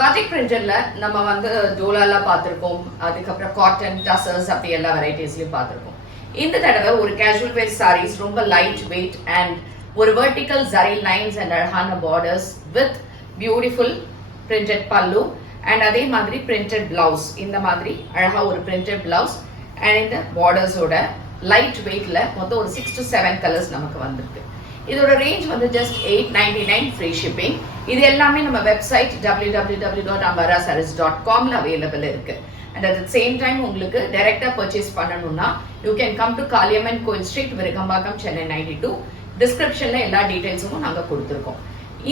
Batik பிரிண்டர்ல நம்ம வந்து டோலால பார்த்திருக்கோம், அதுக்கப்புறம் காட்டன் டசர்ஸ் அப்படி எல்லா வெரைட்டிஸ்லயும் பார்த்திருக்கோம். இந்த தடவை ஒரு கேஷுவல் வேர் சாரீஸ் ரொம்ப லைட் வெயிட் அண்ட் ஒரு வெர்டிக்கல் ஜரி லைன்ஸ் அண்ட் அழகான borders with beautiful printed pallu and அதே மாதிரி பிரிண்டட் பிளவுஸ். இந்த மாதிரி அழகா ஒரு பிரிண்டட் பிளவுஸ் அண்ட் இந்த பார்டர்ஸோட லைட் வெயிட்ல மொத்தம் ஒரு 6 to 7 கலர்ஸ் நமக்கு வந்திருக்கு. இதோட ரேஞ்ச் வந்து ஜஸ்ட் $899 ஃப்ரீ ஷிப்பிங். இது எல்லாமே நம்ம வெப்சைட் www.ambarasarees.com அவைலபிள் இருக்கு. And at the same time உங்களுக்கு டைரக்டா பர்ச்சேஸ் பண்ணணும்னா you can come to Kaliamman கோயில் ஸ்ட்ரீட், விருகம்பாக்கம், சென்னை 92. டிஸ்கிரிப்ஷன்ல எல்லா டீடைல்ஸும் நாங்க கொடுத்துருக்கோம்.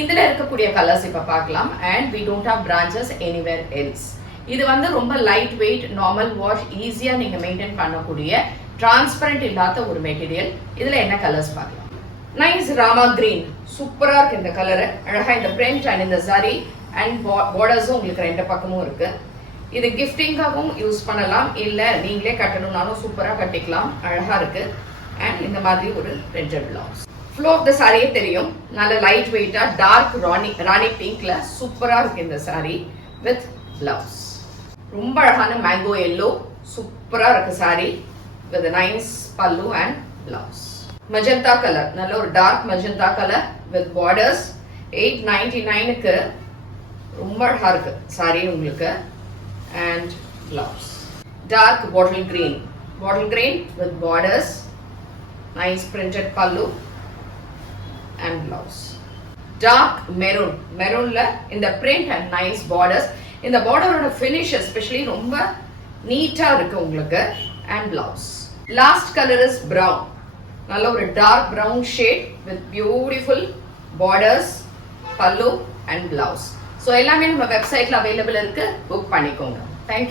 இதுல இருக்கக்கூடிய கலர்ஸ் இப்ப பார்க்கலாம். And we don't have branches anywhere else. இது வந்து ரொம்ப லைட் வெயிட், நார்மல் வாஷ், ஈஸியா நீங்க மெயின்டைன் பண்ணக்கூடிய டிரான்ஸ்பரண்ட் இல்லாத ஒரு மெட்டீரியல். இதுல என்ன கலர்ஸ் பார்க்கலாம். நைஸ் ராமா கிரீன், சூப்பரா இருக்கு இந்த கலர். அழகா இந்த பிரிண்ட் அண்ட் இந்த சரி அண்ட் பார்டர்ஸும் உங்களுக்கு ரெண்டு பக்கமும் இருக்கு. இது கிஃப்டிங்காகவும் யூஸ் பண்ணலாம், இல்ல நீங்களே கட்டணும்னாலும் சூப்பரா கட்டிக்கலாம். அழகா இருக்கு. அண்ட் இந்த மாதிரி ஒரு printed blouse. Flow of the சாரியே தெரியும், நல்ல லைட் வெயிட்டா டார்க் ராணி பிங்க்ல சூப்பரா இருக்கு இந்த சாரி வித் பிளவுஸ். ரொம்ப அழகான மேங்கோ எல்லோ, சூப்பரா இருக்கு sari with nice pallu and blouse. Magenta colour, நல்ல ஒரு dark magenta colour with borders. $899க்கு ரொம்ப அழகா இருக்கு சாரி உங்களுக்கு. And blouse dark bottle green with borders, nice printed pallu and blouse. Dark மெரூன்ல இந்த பிரிண்ட் அண்ட் நைஸ் பார்டர்ஸ். இந்த பார்டரோட ஃபினிஷ் எஸ்பெஷலி ரொம்ப நீட்டா இருக்கு உங்களுக்கு. And blouse. Last colour is brown, நல்ல ஒரு dark brown shade with beautiful borders, பல்லு அண்ட் பிளவுஸ். ஸோ எல்லாமே நம்ம வெப்சைட்ல அவைலபிள் இருக்கு, புக் பண்ணிக்கோங்க. தேங்க்யூ.